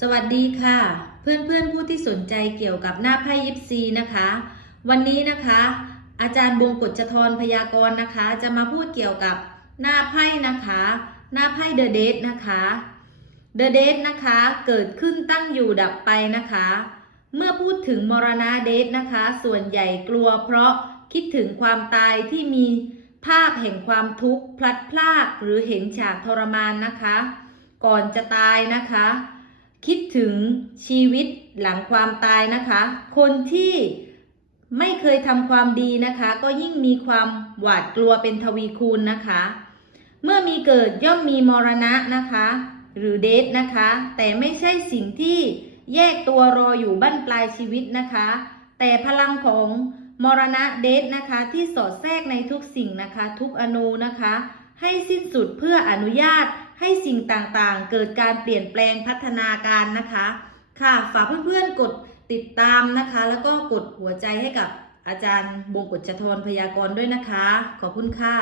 สวัสดีค่ะ เพื่อนๆผู้ที่สนใจเกี่ยวกับหน้าไพ่ยิปซีนะคะ วันนี้นะคะ อาจารย์บงกฎจทรพยากรณ์นะคะ จะมาพูดเกี่ยวกับหน้าไพ่นะคะ หน้าไพ่เดอะเดทนะคะเดอะเดทนะคะเกิดขึ้นตั้งอยู่ดับไปนะคะ เมื่อพูดถึงมรณะเดทนะคะ ส่วนใหญ่กลัวเพราะคิดถึงความตายที่มีภาพแห่งความทุกข์พลัดพรากหรือเห็นฉากทรมานนะคะ ก่อนจะตายนะคะ คิดถึงชีวิตหลังความตายนะคะ คนที่ไม่เคยทำความดีนะคะ ก็ยิ่งมีความหวาดกลัวเป็นทวีคูณนะคะ เมื่อมีเกิดย่อมมีมรณะนะคะ หรือเดทนะคะ แต่ไม่ใช่สิ่งที่แยกตัวรออยู่บั้นปลายชีวิตนะคะ แต่พลังของมรณะเดทนะคะที่สอดแทรกในทุกสิ่งนะคะ ทุกอนูนะคะ ให้สิ้นสุดเพื่ออนุญาต ให้สิ่งต่างๆ เกิดการเปลี่ยนแปลงพัฒนาการนะคะ ค่ะฝากเพื่อนๆกดติดตามนะคะ แล้วก็กดหัวใจให้กับอาจารย์บงกฎจทรพยากรณ์ด้วยนะคะ ขอบคุณค่ะ